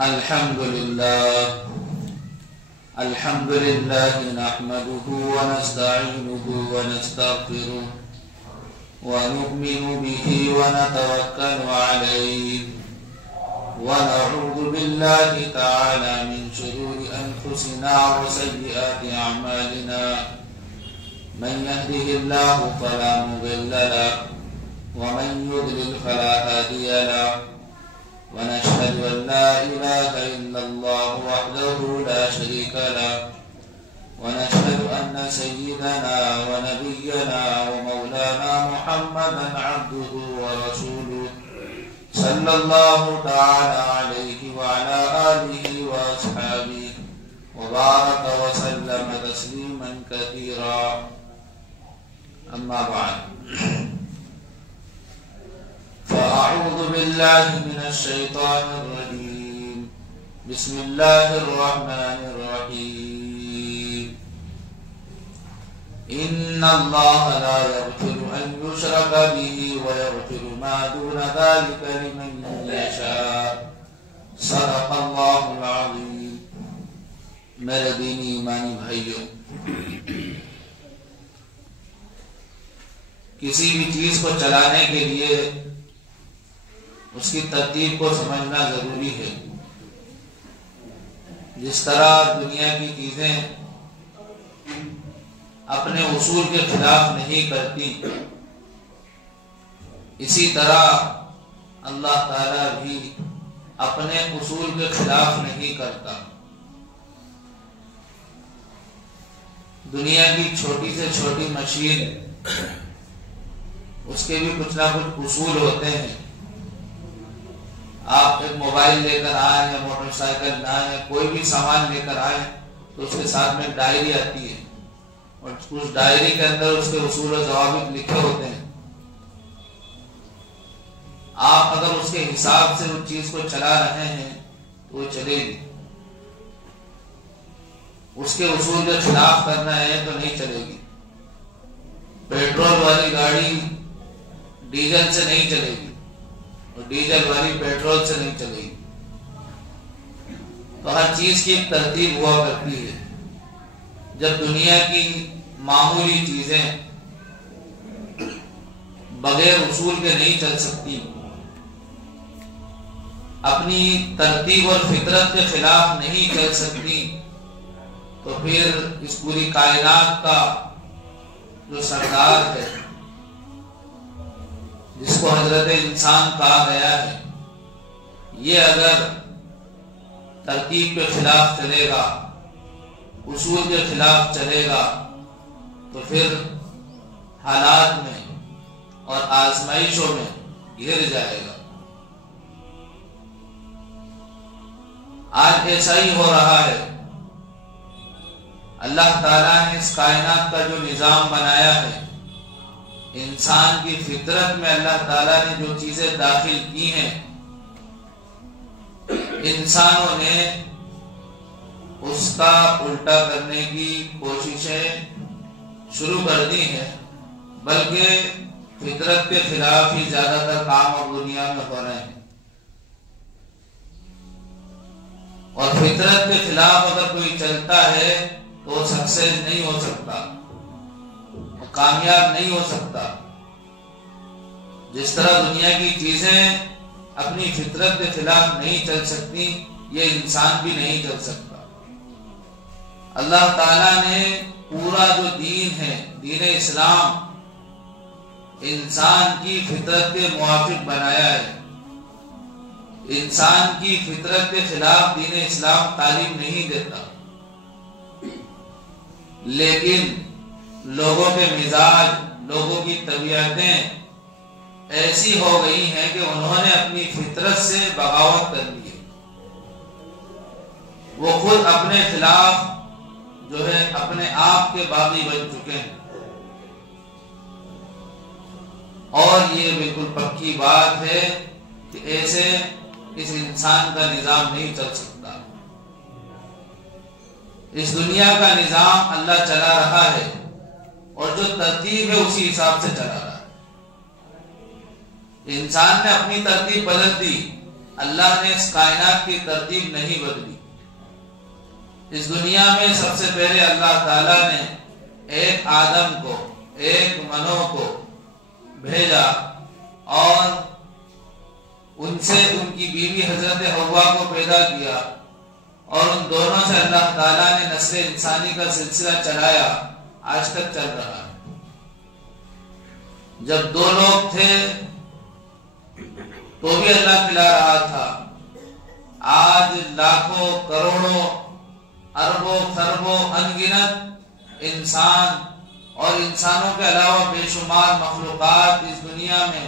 الحمد لله نحمده ونستعينه ونستغفره ونؤمن به ونتوكل عليه ونعوذ بالله تعالى من شرور أنفسنا وسيئات أعمالنا من يهده الله فلا مضل له ومن يضلل فلا هادي له ونشهد أن لا إله إلا الله وحده لا شريك له ونشهد أن سيدنا ونبينا ومولانا محمدا عبده ورسوله صلى الله تعالى عليه وعلى آله وأصحابه وبارك وسلم تسليما كثيرا. أما بعد، فأعوذ بالله من الشيطان الرجيم. بسم الله الرحمن الرحيم. إن الله لا يغفر أن يشرك به ويغفر ما دون ذلك لمن يشاء. صدق الله العظيم. میرے دینی ایمانی بھائیوں، کسی بھی چیز کو چلانے کے لیے اس کی ترتیب کو سمجھنا ضروری ہے. جس طرح دنیا کی چیزیں اپنے اصول کے خلاف نہیں کرتی، اسی طرح اللہ تعالی بھی اپنے اصول کے خلاف نہیں کرتا. دنیا کی چھوٹی سے چھوٹی مشین، اس کے بھی کچھ نہ کچھ اصول ہوتے ہیں. آپ ایک موبائل لے کر آئیں یا موٹر سائیکل لائیں یا کوئی بھی سامان لے کر آئیں تو اس کے ساتھ میں ایک ڈائری آتی ہے، اور اس ڈائری کے اندر اس کے اصول و ضوابط لکھے ہوتے ہیں. آپ اگر اس کے حساب سے اس چیز کو چلا رہے ہیں تو وہ چلے گی. اس کے اصول کے خلاف کرنا ہے تو نہیں چلے گی. پیٹرول والی گاڑی ڈیزل سے نہیں چلے گی اور ڈیزل والی پیٹرول سے نہیں چلے گی. تو ہر چیز کی ایک ترتیب ہوا کرتی ہے. جب دنیا کی معمولی چیزیں بغیر اصول کے نہیں چل سکتی، اپنی ترتیب اور فطرت کے خلاف نہیں چل سکتی، تو پھر اس پوری کائنات کا جو سردار ہے، جس کو حضرت انسان کہا گیا ہے، یہ اگر ترتیب کے خلاف چلے گا، اصول کے خلاف چلے گا، تو پھر حالات میں اور آزمائشوں میں گر جائے گا. آج ایسا ہی ہو رہا ہے. اللہ تعالیٰ نے اس کائنات کا جو نظام بنایا ہے، انسان کی فطرت میں اللہ تعالیٰ نے جو چیزیں داخل کی ہیں، انسانوں نے اس کا الٹا کرنے کی کوششیں شروع کر دی ہیں، بلکہ فطرت کے خلاف ہی زیادہ تر کام اور دنیا میں ہو رہے ہیں. اور فطرت کے خلاف اگر کوئی چلتا ہے تو وہ سکسیس نہیں ہو سکتا، کامیاب نہیں ہو سکتا. جس طرح دنیا کی چیزیں اپنی فطرت کے خلاف نہیں چل سکتی، یہ انسان بھی نہیں چل سکتا. اللہ تعالیٰ نے پورا جو دین ہے، دین اسلام، انسان کی فطرت کے موافق بنایا ہے. انسان کی فطرت کے خلاف دین اسلام تعلیم نہیں دیتا، لیکن لوگوں کے مزاج، لوگوں کی طبیعتیں ایسی ہو گئی ہیں کہ انہوں نے اپنی فطرت سے بغاوت کر لی ہے. وہ خود اپنے خلاف جو ہے اپنے آپ کے باغی بن چکے ہیں. اور یہ بالکل پکی بات ہے کہ ایسے اس انسان کا نظام نہیں چل سکتا. اس دنیا کا نظام اللہ چلا رہا ہے، اور جو ترتیب ہے اسی حساب سے چلا رہا ہے. انسان نے اپنی ترتیب بدل دی، اللہ نے اس کائنات کی ترتیب نہیں بدلی۔ اس دنیا میں سب سے پہلے اللہ تعالیٰ نے ایک آدم کو، ایک منو کو بھیجا اور ان سے ان کی بیوی حضرت حوا کو پیدا کیا، اور ان دونوں سے اللہ تعالیٰ نے نسل انسانی کا سلسلہ چلایا، آج تک چل رہا ہے۔ جب دو لوگ تھے تو بھی اللہ کھلا رہا تھا، آج لاکھوں کروڑوں اربوں خربوں انگنت انسان اور انسانوں کے علاوہ بے شمار مخلوقات اس دنیا میں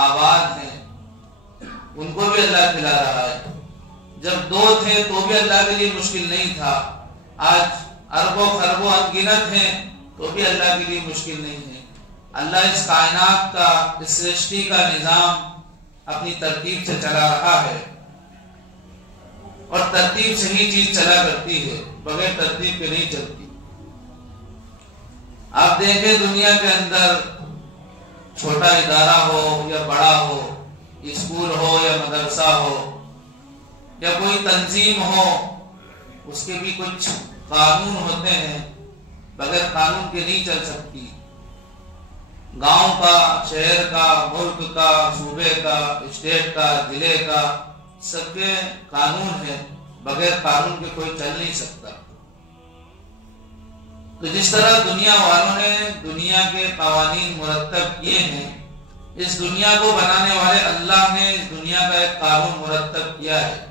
آباد ہیں، ان کو بھی اللہ کھلا رہا ہے۔ جب دو تھے تو بھی اللہ کے لیے مشکل نہیں تھا، آج اربوں خربوں انگنت ہیں تو بھی اللہ کے لیے مشکل نہیں ہے۔ اللہ اس کائنات کا، اس سرشٹی کا نظام اپنی ترتیب سے چلا رہا ہے، اور ترتیب سے ہی چیز چلا کرتی ہے، بغیر ترتیب کے نہیں چلتی۔ آپ دیکھیں دنیا کے اندر چھوٹا ادارہ ہو یا بڑا ہو، اسکول ہو یا مدرسہ ہو یا کوئی تنظیم ہو، اس کے بھی کچھ قانون ہوتے ہیں، بغیر قانون کے نہیں چل سکتی۔ گاؤں کا، شہر کا، ملک کا، صوبے کا، اسٹیٹ کا، ضلع کا، سب کے قانون ہیں، بغیر قانون کے کوئی چل نہیں سکتا۔ تو جس طرح دنیا والوں نے دنیا کے قوانین مرتب کیے ہیں، اس دنیا کو بنانے والے اللہ نے اس دنیا کا ایک قانون مرتب کیا ہے۔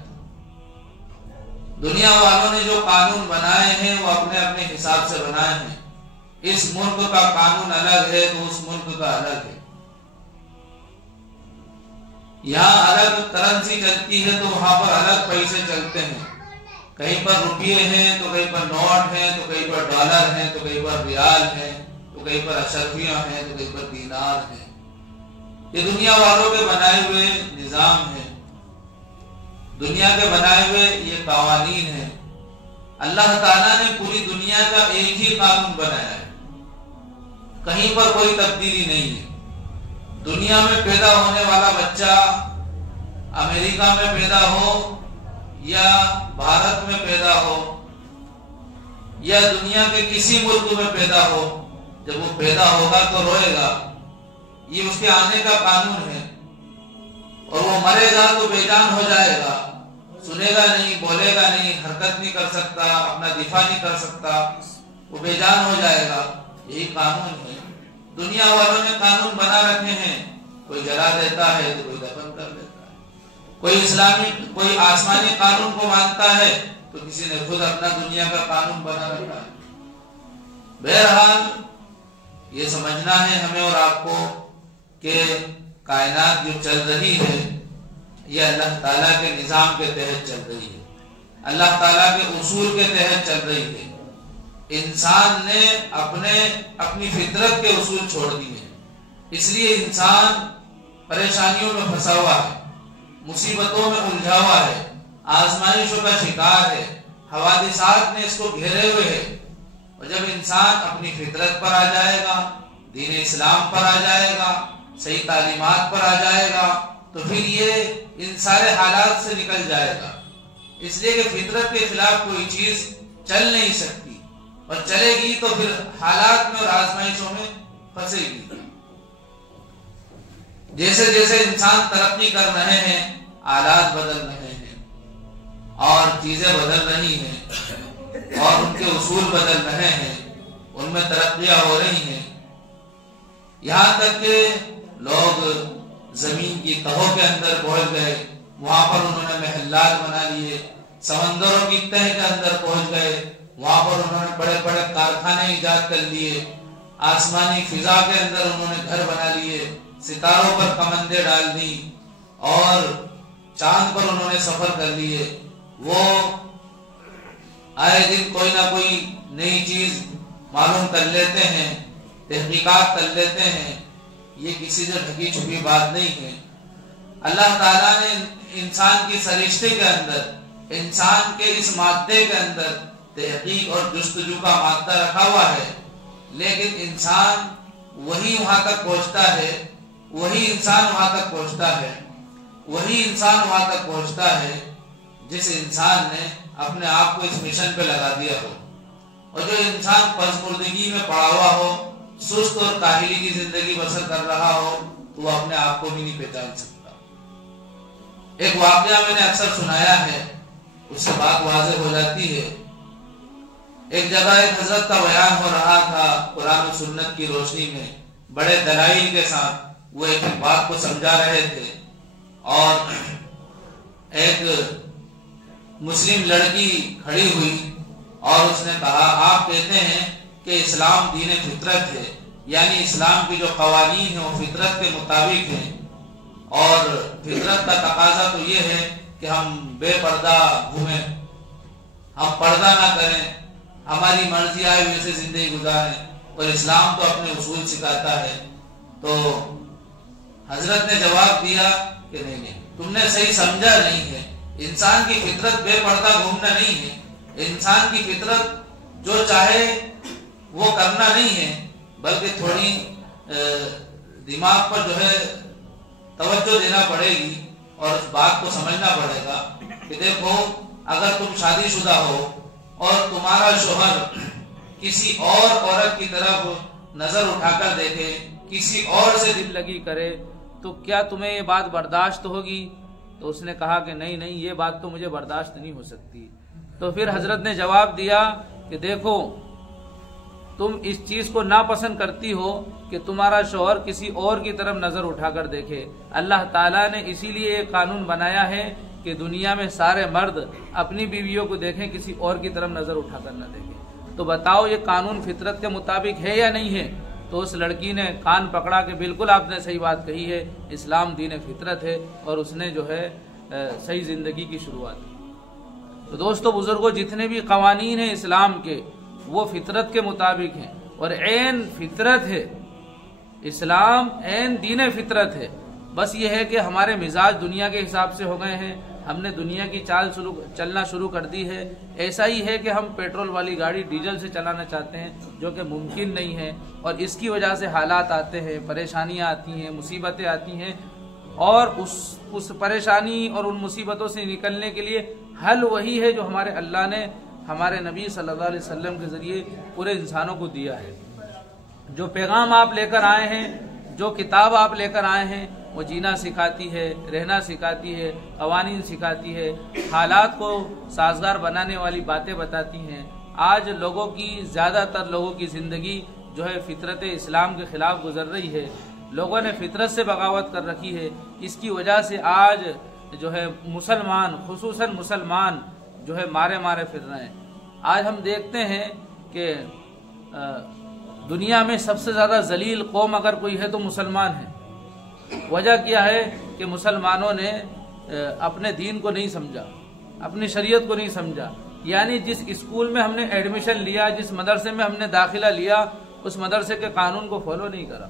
دنیا والوں نے جو قانون بنائے ہیں وہ اپنے اپنے حساب سے بنائے ہیں۔ اس ملک کا قانون الگ ہے تو اس ملک کا الگ ہے۔ یہاں الگ کرنسی چلتی ہے تو وہاں پر الگ پیسے چلتے ہیں، کہیں پر روپیے ہیں تو کہیں پر نوٹ ہیں تو کہیں پر ڈالر ہیں تو کہیں پر ریال ہیں تو کہیں پر اشرفیاں ہیں تو کہیں پر دینار ہیں۔ یہ دنیا والوں کے بنائے ہوئے نظام ہے، دنیا کے بنائے ہوئے یہ قوانین ہیں۔ اللہ تعالیٰ نے پوری دنیا کا ایک ہی قانون بنایا ہے، کہیں پر کوئی تبدیلی نہیں ہے۔ دنیا میں پیدا ہونے والا بچہ امریکہ میں پیدا ہو یا بھارت میں پیدا ہو یا دنیا کے کسی ملک میں پیدا ہو، جب وہ پیدا ہوگا تو روئے گا، یہ اس کے آنے کا قانون ہے، اور وہ مرے گا تو بے جان ہو جائے گا، سنے گا نہیں، بولے گا نہیں، حرکت نہیں کر سکتا، اپنا دفاع نہیں کر سکتا، وہ بے جان ہو جائے گا۔ یہی قانون ہے۔ دنیا والوں نے قانون بنا رکھے ہیں، کوئی جلا دیتا ہے تو کوئی دفن کر دیتا ہے، کوئی اسلامی کوئی آسمانی قانون کو مانتا ہے تو کسی نے خود اپنا دنیا کا قانون بنا رکھا ہے۔ بہرحال یہ سمجھنا ہے ہمیں اور آپ کو کہ کائنات جو چل رہی ہے یہ اللہ تعالیٰ کے نظام کے تحت چل رہی ہے، اللہ تعالیٰ کے اصول کے تحت چل رہی ہے۔ انسان نے اپنی فطرت کے اصول چھوڑ دیے، اس لیے انسان پریشانیوں میں پھنسا ہوا ہے، مصیبتوں میں الجھا ہوا ہے، آزمائشوں کا شکار ہے، حوادثات نے اس کو گھیرے ہوئے ہے۔ اور جب انسان اپنی فطرت پر آ جائے گا، دین اسلام پر آ جائے گا، صحیح تعلیمات پر آ جائے گا، تو پھر یہ ان سارے حالات سے نکل جائے گا، اس لیے کہ فطرت کے خلاف کوئی چیز چل نہیں سکتی، اور چلے گی تو پھر حالات میں اور آزمائشوں میں پھنسے گی۔ جیسے جیسے انسان ترقی کر رہے ہیں، حالات بدل رہے ہیں اور چیزیں بدل رہی ہیں اور ان کے اصول بدل رہے ہیں، ان میں ترقیاں ہو رہی ہیں، یہاں تک کہ لوگ زمین کی تہوں کے اندر پہنچ گئے، وہاں پر انہوں نے محلات بنا لیے، سمندروں کی تہ کے اندر پہنچ گئے، وہاں پر انہوں نے بڑے بڑے کارخانے ایجاد کر لیے، آسمانی فضا کے اندر انہوں نے گھر بنا لیے، ستاروں پر کمندیں ڈال دی اور چاند پر انہوں نے سفر کر لیے۔ وہ آئے دن کوئی نہ کوئی نئی چیز معلوم کر لیتے ہیں، تحقیقات کر لیتے ہیں، یہ کسی سے ڈھکی چھپی بات نہیں ہے۔ اللہ تعالیٰ نے انسان کی سرشتے کے اندر، انسان کے اس مادے کے اندر تحقیق اور جستجو کا مادہ رکھا ہوا ہے، لیکن انسان وہی وہاں تک پہنچتا ہے، وہی انسان وہاں تک پہنچتا ہے۔ وہی انسان وہاں تک پہنچتا ہے جس انسان نے اپنے آپ کو اس مشن پہ لگا دیا ہو. اور جو انسان پسماردگی میں پڑا ہوا ہو، سست اور کاہلی کی زندگی بسر کر رہا ہو، تو وہ اپنے آپ کو بھی نہیں پہچان سکتا. ایک واقعہ میں نے اکثر سنایا ہے، اس سے بات واضح ہو جاتی ہے. ایک جگہ ایک حضرت کا بیان ہو رہا تھا قرآن و سنت کی روشنی میں، بڑے دلائل کے ساتھ وہ ایک بات کو سمجھا رہے تھے. اور ایک مسلم لڑکی کھڑی ہوئی اور اس نے کہا، آپ کہتے ہیں کہ اسلام دین فطرت ہے، یعنی اسلام کی جو قوانین ہیں وہ فطرت کے مطابق ہیں، اور فطرت کا تقاضا تو یہ ہے کہ ہم بے پردہ گھومیں، ہم پردہ نہ کریں، ہماری مرضی آئے ویسے زندگی گزاریں، اور اسلام تو اپنے اصول سکھاتا ہے. تو حضرت نے جواب دیا کہ نہیں، تم نے صحیح سمجھا نہیں ہے. انسان کی فطرت بے پردہ گھومنا نہیں ہے. انسان کی فطرت جو چاہے وہ کرنا نہیں ہے، بلکہ تھوڑی دماغ پر جو ہے توجہ دینا پڑے گی اور اس بات کو سمجھنا پڑے گا کہ دیکھو، اگر تم شادی شدہ ہو اور تمہارا شوہر کسی اور عورت کی طرف نظر اٹھا کر دیکھے، کسی اور سے دل لگی کرے، تو کیا تمہیں یہ بات برداشت ہوگی؟ تو اس نے کہا کہ نہیں، یہ بات تو مجھے برداشت نہیں ہو سکتی. تو پھر حضرت نے جواب دیا کہ دیکھو، تم اس چیز کو ناپسند کرتی ہو کہ تمہارا شوہر کسی اور کی طرف نظر اٹھا کر دیکھے. اللہ تعالیٰ نے اسی لیے ایک قانون بنایا ہے کہ دنیا میں سارے مرد اپنی بیویوں کو دیکھیں، کسی اور کی طرف نظر اٹھا کر نہ دیکھیں. تو بتاؤ یہ قانون فطرت کے مطابق ہے یا نہیں ہے؟ تو اس لڑکی نے کان پکڑا کہ بالکل آپ نے صحیح بات کہی ہے، اسلام دین فطرت ہے، اور اس نے جو ہے صحیح زندگی کی شروعات کی. تو دوستو بزرگوں، جتنے بھی قوانین ہیں اسلام کے وہ فطرت کے مطابق ہیں، اور عین فطرت ہے. اسلام عین دین فطرت ہے. بس یہ ہے کہ ہمارے مزاج دنیا کے حساب سے ہو گئے ہیں، ہم نے دنیا کی چال چلنا شروع کر دی ہے. ایسا ہی ہے کہ ہم پیٹرول والی گاڑی ڈیزل سے چلانا چاہتے ہیں، جو کہ ممکن نہیں ہے، اور اس کی وجہ سے حالات آتے ہیں، پریشانیاں آتی ہیں، مصیبتیں آتی ہیں، اور اس پریشانی اور ان مصیبتوں سے نکلنے کے لیے حل وہی ہے جو ہمارے اللہ نے ہمارے نبی صلی اللہ علیہ وسلم کے ذریعے پورے انسانوں کو دیا ہے. جو پیغام آپ لے کر آئے ہیں، جو کتاب آپ لے کر آئے ہیں، وہ جینا سکھاتی ہے، رہنا سکھاتی ہے، قوانین سکھاتی ہے، حالات کو سازگار بنانے والی باتیں بتاتی ہیں. آج لوگوں کی، زیادہ تر لوگوں کی زندگی جو ہے فطرت اسلام کے خلاف گزر رہی ہے. لوگوں نے فطرت سے بغاوت کر رکھی ہے. اس کی وجہ سے آج جو ہے مسلمان، خصوصاً مسلمان جو ہے مارے پھر رہے ہیں. آج ہم دیکھتے ہیں کہ دنیا میں سب سے زیادہ ذلیل قوم اگر کوئی ہے تو مسلمان ہے. وجہ کیا ہے کہ مسلمانوں نے اپنے دین کو نہیں سمجھا، اپنی شریعت کو نہیں سمجھا. یعنی جس اسکول میں ہم نے ایڈمیشن لیا، جس مدرسے میں ہم نے داخلہ لیا، اس مدرسے کے قانون کو فالو نہیں کرا.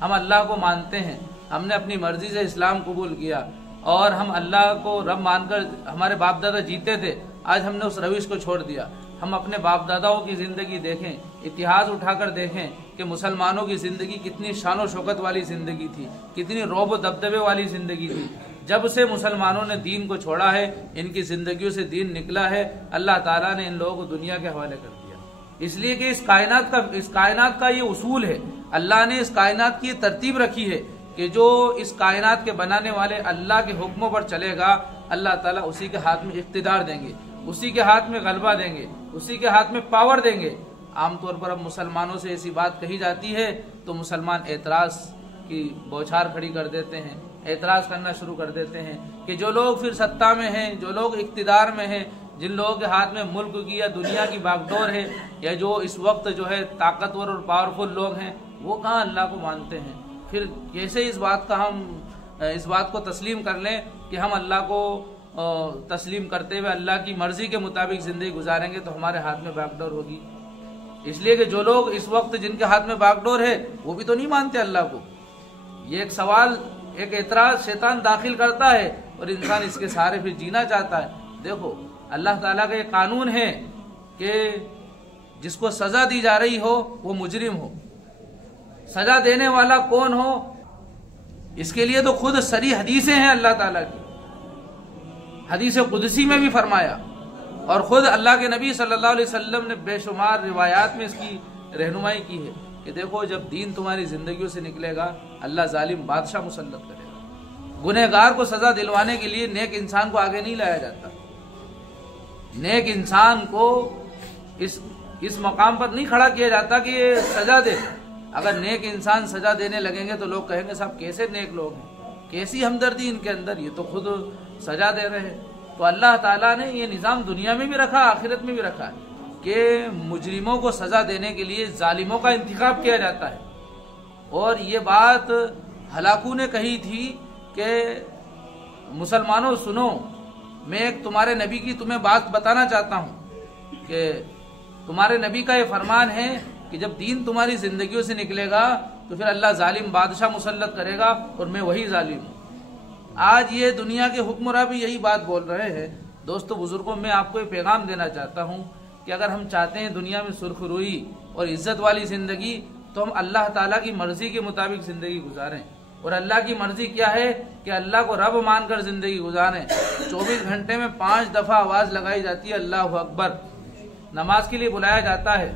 ہم اللہ کو مانتے ہیں، ہم نے اپنی مرضی سے اسلام قبول کیا، اور ہم اللہ کو رب مان کر ہمارے باپ دادا جیتے تھے. آج ہم نے اس روش کو چھوڑ دیا. ہم اپنے باپ داداؤں کی زندگی دیکھیں، اتہاس اٹھا کر دیکھیں کہ مسلمانوں کی زندگی کتنی شان و شوکت والی زندگی تھی، کتنی رعب و دبدبے والی زندگی تھی. جب سے مسلمانوں نے دین کو چھوڑا ہے، ان کی زندگیوں سے دین نکلا ہے، اللہ تعالیٰ نے ان لوگوں کو دنیا کے حوالے کر دیا. اس لیے کہ اس کائنات کا یہ اصول ہے. اللہ نے اس کائنات کی یہ ترتیب رکھی ہے کہ جو اس کائنات کے بنانے والے اللہ کے حکموں پر چلے گا، اللہ تعالیٰ اسی کے ہاتھ میں اقتدار دیں گے، اسی کے ہاتھ میں غلبہ دیں گے، اسی کے ہاتھ میں پاور دیں گے. عام طور پر اب مسلمانوں سے ایسی بات کہی جاتی ہے تو مسلمان اعتراض کی بوچھار کھڑی کر دیتے ہیں، اعتراض کرنا شروع کر دیتے ہیں کہ جو لوگ پھر سطح میں ہیں، جو لوگ اقتدار میں ہیں، جن لوگوں کے ہاتھ میں ملک کی یا دنیا کی باغڈور ہے، یا جو اس وقت جو ہے طاقتور اور پاورفل لوگ ہیں، وہ کہاں اللہ کو مانتے ہیں. پھر کیسے اس بات کو تسلیم کر لیں کہ ہم اللہ کو تسلیم کرتے ہوئے اللہ کی مرضی کے مطابق زندگی گزاریں گے تو ہمارے ہاتھ میں باغڈور ہوگی. اس لیے کہ جو لوگ اس وقت جن کے ہاتھ میں باغڈور ہے وہ بھی تو نہیں مانتے اللہ کو. یہ ایک سوال، ایک اعتراض شیطان داخل کرتا ہے اور انسان اس کے سہارے پھر جینا چاہتا ہے. دیکھو اللہ تعالیٰ کا یہ قانون ہے کہ جس کو سزا دی جا رہی ہو وہ مجرم ہو. سزا دینے والا کون ہو؟ اس کے لیے تو خود صریح حدیثیں ہیں اللہ تعالیٰ کی، حدیث قدسی میں بھی فرمایا، اور خود اللہ کے نبی صلی اللہ علیہ وسلم نے بے شمار روایات میں اس کی رہنمائی کی ہے کہ دیکھو جب دین تمہاری زندگیوں سے نکلے گا اللہ ظالم بادشاہ مسلط کرے گا۔ گنہگار کو سزا دلوانے کے لیے نیک انسان کو آگے نہیں لایا جاتا، نیک انسان کو اس مقام پر نہیں کھڑا کیا جاتا کہ یہ سزا دے۔ اگر نیک انسان سزا دینے لگیں گے تو لوگ کہیں گے صاحب کیسے نیک لوگ ہیں، کیسی ہمدردی ان کے اندر، یہ تو خود سزا دے رہے ہیں۔ تو اللہ تعالیٰ نے یہ نظام دنیا میں بھی رکھا، آخرت میں بھی رکھا ہے کہ مجرموں کو سزا دینے کے لیے ظالموں کا انتخاب کیا جاتا ہے۔ اور یہ بات ہلاکو نے کہی تھی کہ مسلمانوں سنو، میں ایک تمہارے نبی کی تمہیں بات بتانا چاہتا ہوں کہ تمہارے نبی کا یہ فرمان ہے کہ جب دین تمہاری زندگیوں سے نکلے گا تو پھر اللہ ظالم بادشاہ مسلط کرے گا اور میں وہی ظالم ہوں۔ آج یہ دنیا کے حکمراں بھی یہی بات بول رہے ہیں۔ دوستو بزرگوں، میں آپ کو یہ پیغام دینا چاہتا ہوں کہ اگر ہم چاہتے ہیں دنیا میں سرخ روئی اور عزت والی زندگی تو ہم اللہ تعالیٰ کی مرضی کے مطابق زندگی گزاریں۔ اور اللہ کی مرضی کیا ہے کہ اللہ کو رب مان کر زندگی گزاریں۔ 24 گھنٹے میں 5 دفعہ آواز لگائی جاتی ہے اللہ اکبر، نماز کے لیے بلایا جاتا ہے۔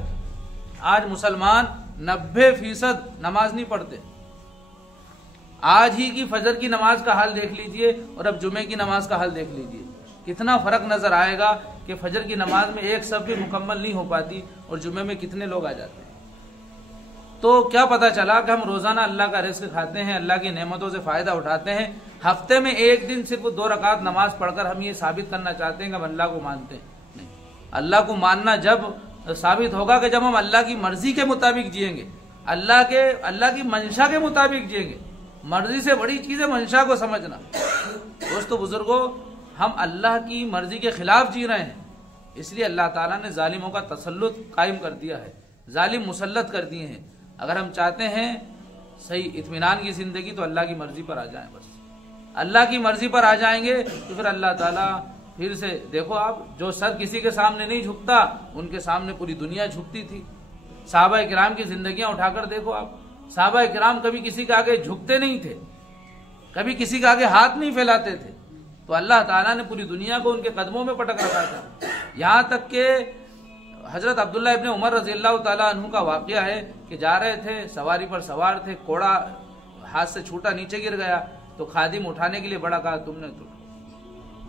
آج مسلمان 90% نماز نہیں پڑھتے۔ آج ہی کی فجر کی نماز کا حال دیکھ لیجئے اور اب جمعے کی نماز کا حال دیکھ لیجئے، کتنا فرق نظر آئے گا کہ فجر کی نماز میں ایک صف بھی مکمل نہیں ہو پاتی اور جمعے میں کتنے لوگ آ جاتے ہیں۔ تو کیا پتا چلا کہ ہم روزانہ اللہ کا رزق کھاتے ہیں، اللہ کی نعمتوں سے فائدہ اٹھاتے ہیں، ہفتے میں ایک دن صرف 2 رکعت نماز پڑھ کر ہم یہ ثابت کرنا چاہتے ہیں کہ ہم اللہ کو مانتے ہیں۔ نہیں، اللہ کو ماننا جب ثابت ہوگا کہ جب ہم اللہ کی مرضی کے مطابق جئیں گے، اللہ کی منشا کے مطابق جئیں گے۔ مرضی سے بڑی چیز ہے منشا کو سمجھنا۔ دوستو بزرگوں، ہم اللہ کی مرضی کے خلاف جی رہے ہیں، اس لیے اللہ تعالیٰ نے ظالموں کا تسلط قائم کر دیا ہے، ظالم مسلط کر دیے ہیں۔ اگر ہم چاہتے ہیں صحیح اطمینان کی زندگی تو اللہ کی مرضی پر آ جائیں، بس اللہ کی مرضی پر آ جائیں گے تو پھر اللہ تعالیٰ پھر سے دیکھو آپ، جو سر کسی کے سامنے نہیں جھکتا ان کے سامنے پوری دنیا جھکتی تھی۔ صحابہ کرام کی زندگیاں اٹھا کر دیکھو آپ، صحابہ کرام کبھی کسی کے آگے جھکتے نہیں تھے، کبھی کسی کے آگے ہاتھ نہیں پھیلاتے تھے، تو اللہ تعالیٰ نے پوری دنیا کو ان کے قدموں میں پٹک رکھا تھا۔ یہاں تک کہ حضرت عبداللہ ابن عمر رضی اللہ تعالیٰ عنہ کا واقعہ ہے کہ جا رہے تھے، سواری پر سوار تھے، کوڑا ہاتھ سے چھوٹا نیچے گر گیا تو خادم اٹھانے کے لیے بڑا کہا تم نے تو،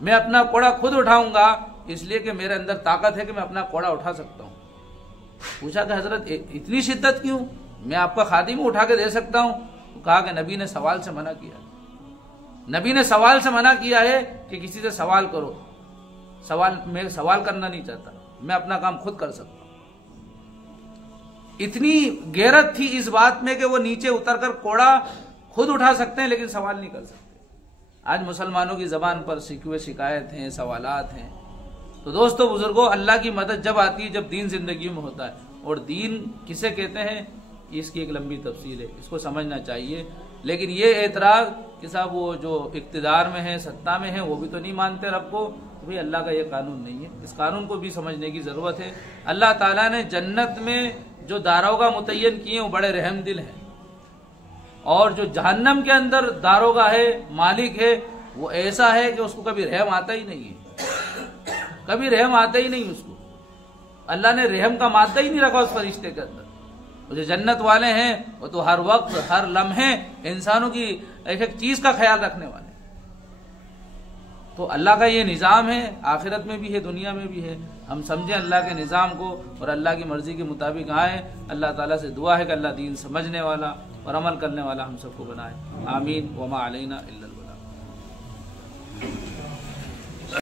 میں اپنا کوڑا خود اٹھاؤں گا اس لیے کہ میرے اندر طاقت ہے کہ میں اپنا کوڑا اٹھا سکتا ہوں۔ پوچھا کہ حضرت اتنی شدت کیوں، میں آپ کا خادم اٹھا کے دے سکتا ہوں؟ کہا کہ نبی نے سوال سے منع کیا، نبی نے سوال سے منع کیا ہے کہ کسی سے سوال کرو، میں سوال کرنا نہیں چاہتا، میں اپنا کام خود کر سکتا ہوں۔ اتنی غیرت تھی اس بات میں کہ وہ نیچے اتر کر کوڑا خود اٹھا سکتے ہیں لیکن سوال نہیں کر سکتے۔ آج مسلمانوں کی زبان پر شکوے شکایت ہیں، سوالات ہیں۔ تو دوستو بزرگوں، اللہ کی مدد جب آتی ہے جب دین زندگی میں ہوتا ہے، اور دین کسے کہتے ہیں اس کی ایک لمبی تفصیل ہے، اس کو سمجھنا چاہیے۔ لیکن یہ اعتراض کہ صاحب وہ جو اقتدار میں ہیں، سطح میں ہیں، وہ بھی تو نہیں مانتے رب کو، بھئی اللہ کا یہ قانون نہیں ہے، اس قانون کو بھی سمجھنے کی ضرورت ہے۔ اللہ تعالیٰ نے جنت میں جو داروغہ متعین کیے ہیں وہ بڑے رحم دل ہیں، اور جو جہنم کے اندر داروغہ ہے، مالک ہے، وہ ایسا ہے کہ اس کو کبھی رحم آتا ہی نہیں ہے، کبھی رحم آتا ہی نہیں اس کو، اللہ نے رحم کا مادہ ہی نہیں رکھا اس فرشتے کے اندر۔ جو جنت والے ہیں وہ تو ہر وقت ہر لمحے انسانوں کی ایک ایک چیز کا خیال رکھنے والے۔ تو اللہ کا یہ نظام ہے، آخرت میں بھی ہے، دنیا میں بھی ہے۔ ہم سمجھیں اللہ کے نظام کو اور اللہ کی مرضی کے مطابق آئیں۔ اللہ تعالیٰ سے دعا ہے کہ اللہ دین سمجھنے والا اور عمل کرنے والا ہم سب کو بنائے۔ آمین۔ وما علینا الا